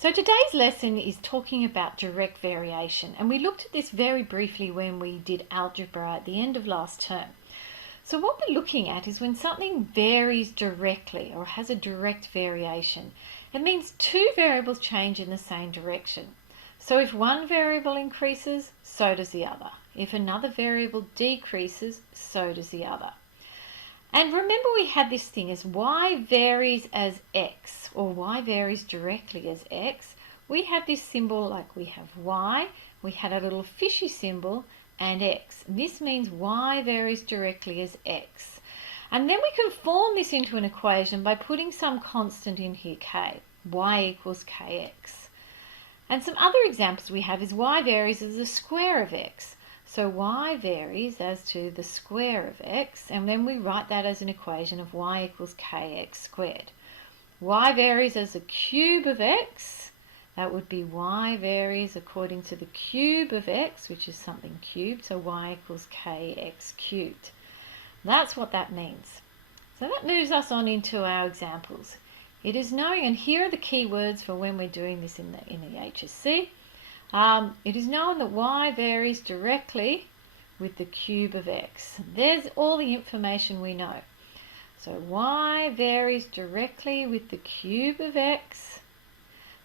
So today's lesson is talking about direct variation, and we looked at this very briefly when we did algebra at the end of last term. So what we're looking at is when something varies directly or has a direct variation. It means two variables change in the same direction. So if one variable increases, so does the other. If another variable decreases, so does the other. And remember, we had this thing as y varies as x, or y varies directly as x. We had this symbol like we have y, we had a little fishy symbol, and x. This means y varies directly as x. And then we can form this into an equation by putting some constant in here, k. Y equals kx. And some other examples we have is y varies as the square of x. So y varies as to the square of x, and then we write that as an equation of y equals kx squared. Y varies as the cube of x. That would be y varies according to the cube of x, which is something cubed, so y equals kx cubed. That's what that means. So that moves us on into our examples. It is known, and here are the key words for when we're doing this in the HSC. It is known that y varies directly with the cube of x. There's all the information we know. So y varies directly with the cube of x.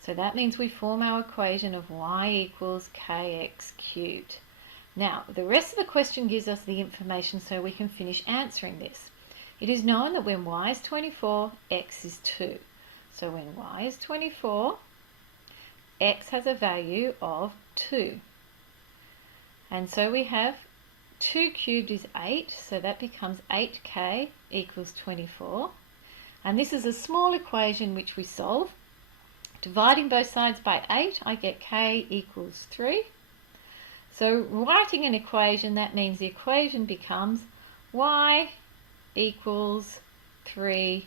So that means we form our equation of y equals kx cubed. Now, the rest of the question gives us the information so we can finish answering this. It is known that when y is 24, x is 2. So when y is 24, x has a value of 2. And so we have 2 cubed is 8, so that becomes 8k equals 24. And this is a small equation which we solve. Dividing both sides by 8, I get k equals 3. So writing an equation, that means the equation becomes y equals 3x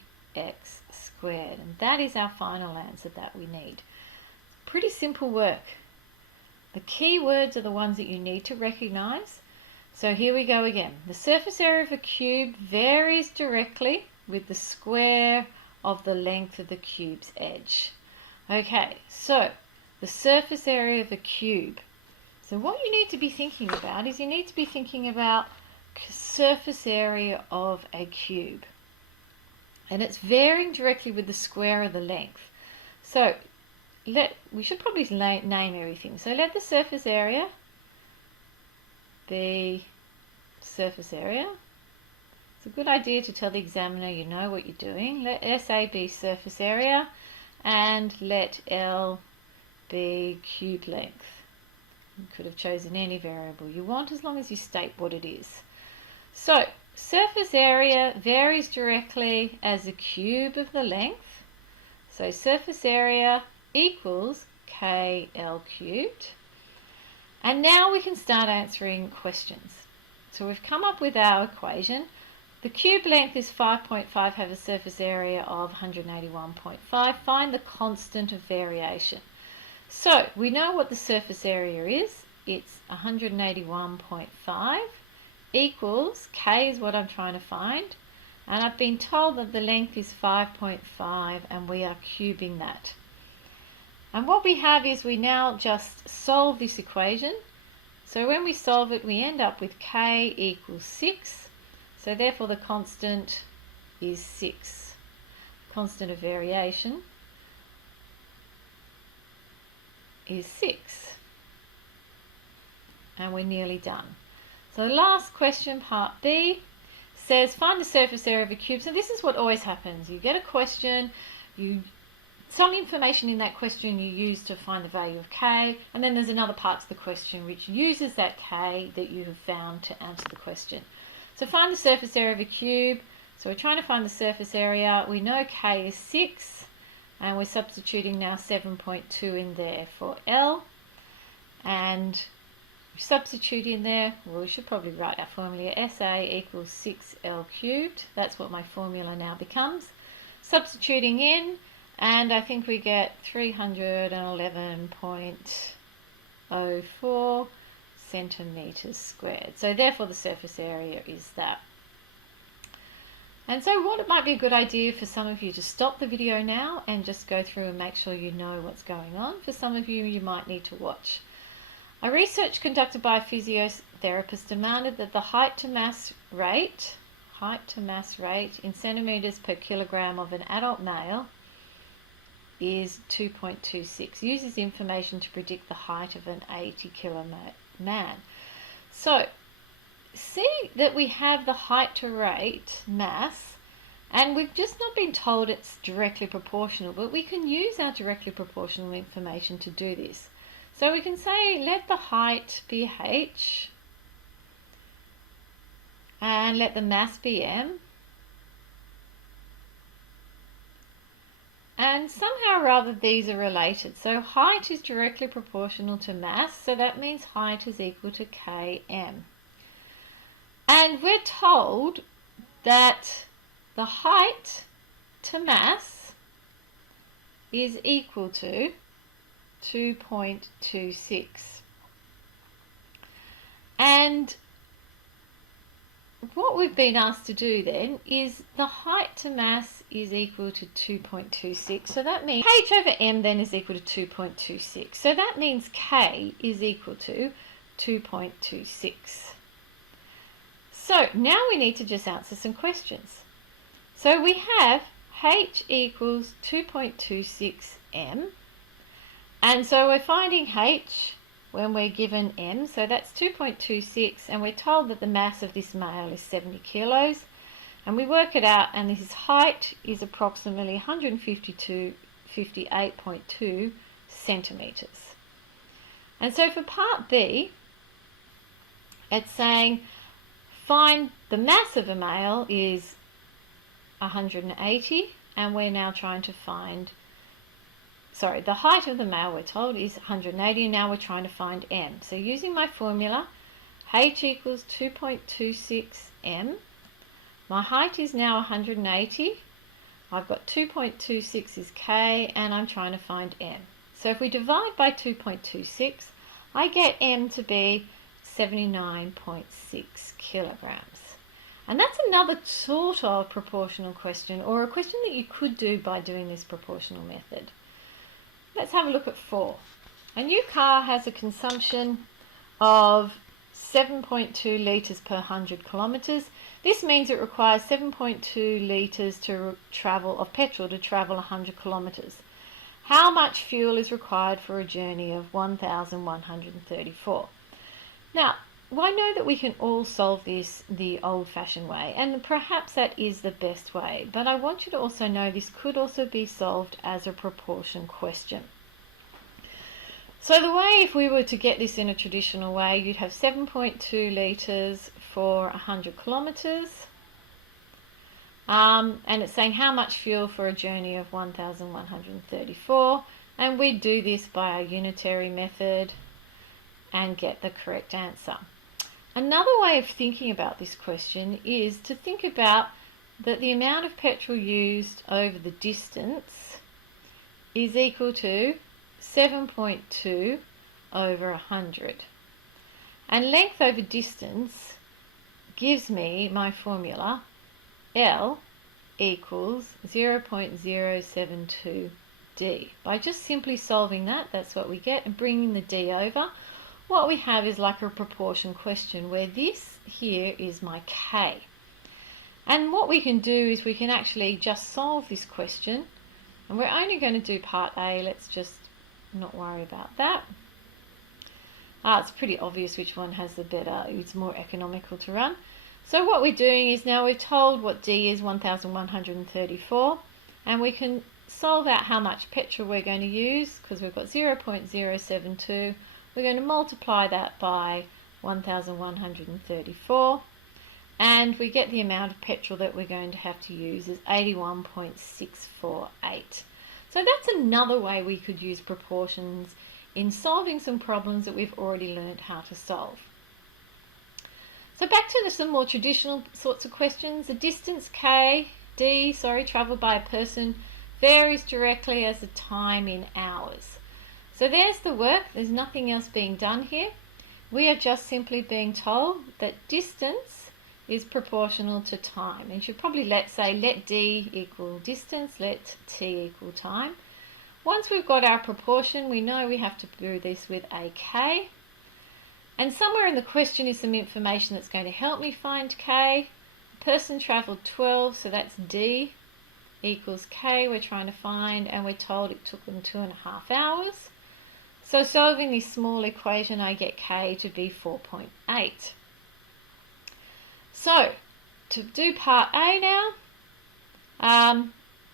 squared. And that is our final answer that we need. Pretty simple work. The key words are the ones that you need to recognize. So here we go again. The surface area of a cube varies directly with the square of the length of the cube's edge. Okay, so the surface area of a cube. So what you need to be thinking about is you need to be thinking about surface area of a cube. And it's varying directly with the square of the length. So we should probably name everything. So let the surface area be surface area. It's a good idea to tell the examiner you know what you're doing. Let SA be surface area and let L be cube length. You could have chosen any variable you want as long as you state what it is. So surface area varies directly as the cube of the length. So surface area equals KL cubed. And now we can start answering questions. So we've come up with our equation. The cube length is 5.5, have a surface area of 181.5. Find the constant of variation. So we know what the surface area is. It's 181.5 equals, K is what I'm trying to find. And I've been told that the length is 5.5 and we are cubing that. And what we have is we now just solve this equation. So when we solve it, we end up with k equals 6. So therefore the constant is 6. Constant of variation is 6. And we're nearly done. So the last question, part B, says find the surface area of a cube. So this is what always happens. You get a question, some information in that question you use to find the value of k, and then there's another part to the question which uses that k that you have found to answer the question. So find the surface area of a cube. So we're trying to find the surface area. We know k is 6, and we're substituting now 7.2 in there for L. And we substitute in there, well, we should probably write our formula, SA equals 6L cubed. That's what my formula now becomes. Substituting in, and I think we get 311.04 centimeters squared. So therefore the surface area is that. And so what it might be a good idea for some of you to stop the video now and just go through and make sure you know what's going on. For some of you, you might need to watch. A research conducted by a physiotherapist demanded that the height to mass rate in centimetres per kilogram of an adult male is 2.26. Uses information to predict the height of an 80-kilo man. So, see that we have the height to rate mass, and we've just not been told it's directly proportional, but we can use our directly proportional information to do this. So we can say let the height be h and let the mass be m, and somehow or other these are related. So height is directly proportional to mass, so that means height is equal to km. And we're told that the height to mass is equal to 2.26. And what we've been asked to do then is the height to mass is equal to 2.26. So that means h over m then is equal to 2.26. So that means k is equal to 2.26. So now we need to just answer some questions. So we have h equals 2.26 m, and so we're finding h when we're given m, so that's 2.26, and we're told that the mass of this male is 70 kilos, and we work it out, and his height is approximately 158.2 centimetres. And so for part B, it's saying find the mass of a male is 180, and we're now trying to find, the height of the male we're told is 180, and now we're trying to find m. So using my formula, h equals 2.26 m. My height is now 180. I've got 2.26 is k, and I'm trying to find m. So if we divide by 2.26, I get m to be 79.6 kilograms. And that's another sort of proportional question, or a question that you could do by doing this proportional method. Let's have a look at 4. A new car has a consumption of 7.2 litres per 100 kilometres. This means it requires 7.2 litres of petrol to travel 100 kilometres. How much fuel is required for a journey of 1,134? Now, I know that we can all solve this the old-fashioned way, and perhaps that is the best way, but I want you to also know this could also be solved as a proportion question. So the way, if we were to get this in a traditional way, you'd have 7.2 litres for 100 kilometres, and it's saying how much fuel for a journey of 1,134, and we'd do this by a unitary method and get the correct answer. Another way of thinking about this question is to think about that the amount of petrol used over the distance is equal to 7.2 over 100. And length over distance gives me my formula L equals 0.072 D. By just simply solving that, that's what we get, and bringing the D over, what we have is like a proportion question where this here is my K. And what we can do is we can actually just solve this question, and we're only going to do part A. Let's just not worry about that. It's pretty obvious which one has the better, it's more economical to run. So what we're doing is now we're told what D is 1,134, and we can solve out how much petrol we're going to use because we've got 0.072. We're going to multiply that by 1,134, and we get the amount of petrol that we're going to have to use is 81.648. So that's another way we could use proportions in solving some problems that we've already learned how to solve. So back to some more traditional sorts of questions. The distance travelled by a person varies directly as the time in hours. So there's the work, there's nothing else being done here. We are just simply being told that distance is proportional to time. And you should probably let d equal distance, let t equal time. Once we've got our proportion, we know we have to do this with a k. And somewhere in the question is some information that's going to help me find k. The person travelled 12, so that's d equals k we're trying to find, and we're told it took them 2.5 hours. So solving this small equation, I get k to be 4.8. So to do part A now,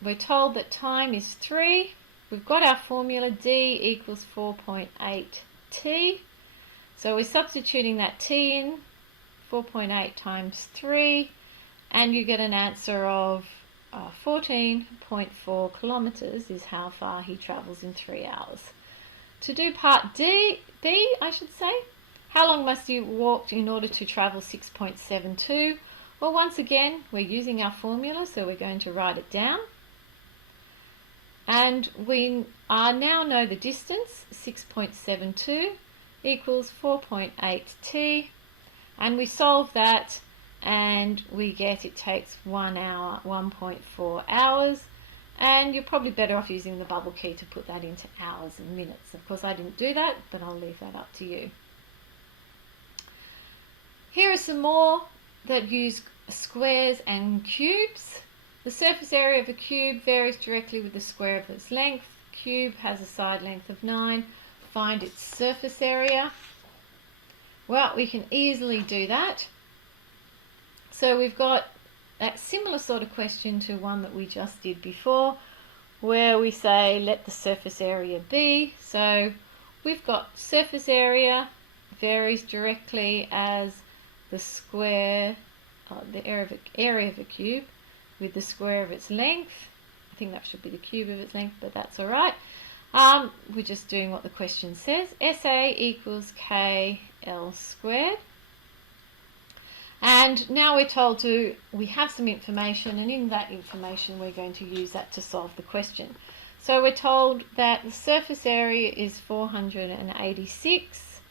we're told that time is 3. We've got our formula, d equals 4.8t. So we're substituting that t in, 4.8 times 3, and you get an answer of 14.4 kilometres is how far he travels in 3 hours. To do part B, I should say, how long must you walk in order to travel 6.72? Well, once again, we're using our formula, so we're going to write it down. And we now know the distance, 6.72 equals 4.8t, and we solve that and we get it takes 1 hour, 1.4 hours, and you're probably better off using the bubble key to put that into hours and minutes. Of course I didn't do that, but I'll leave that up to you. Here are some more that use squares and cubes. The surface area of a cube varies directly with the square of its length. Cube has a side length of 9. Find its surface area. Well, we can easily do that. So we've got that similar sort of question to one that we just did before, where we say let the surface area be. So we've got surface area varies directly as the square, the area of a cube with the square of its length. I think that should be the cube of its length, but that's all right. We're just doing what the question says. SA equals KL squared. And now we're told we have some information, and in that information we're going to use that to solve the question. So we're told that the surface area is 486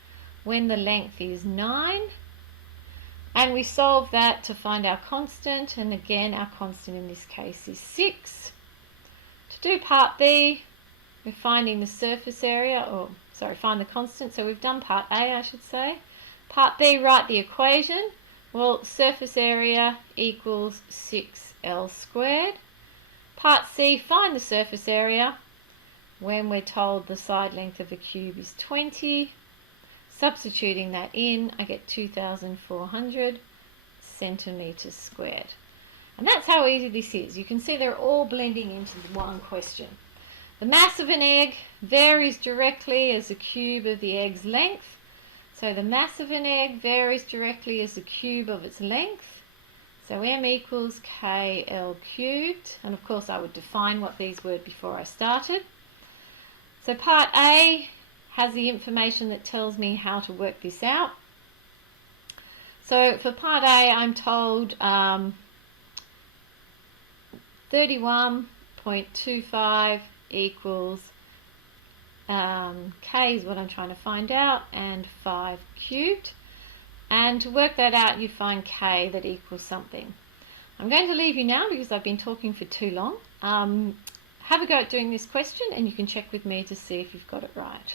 when the length is 9. And we solve that to find our constant, and again our constant in this case is 6. To do part B, we're finding the surface area, find the constant. So we've done part A, I should say. Part B, write the equation. Well, surface area equals 6L squared. Part C, find the surface area when we're told the side length of a cube is 20. Substituting that in, I get 2,400 centimetres squared. And that's how easy this is. You can see they're all blending into one question. The mass of an egg varies directly as the cube of the egg's length. So the mass of an egg varies directly as the cube of its length. So m equals KL cubed. And of course I would define what these were before I started. So part A has the information that tells me how to work this out. So for part A, I'm told 31.25 equals k is what I'm trying to find out, and 5 cubed. And to work that out, you find k that equals something. I'm going to leave you now because I've been talking for too long. Have a go at doing this question, and you can check with me to see if you've got it right.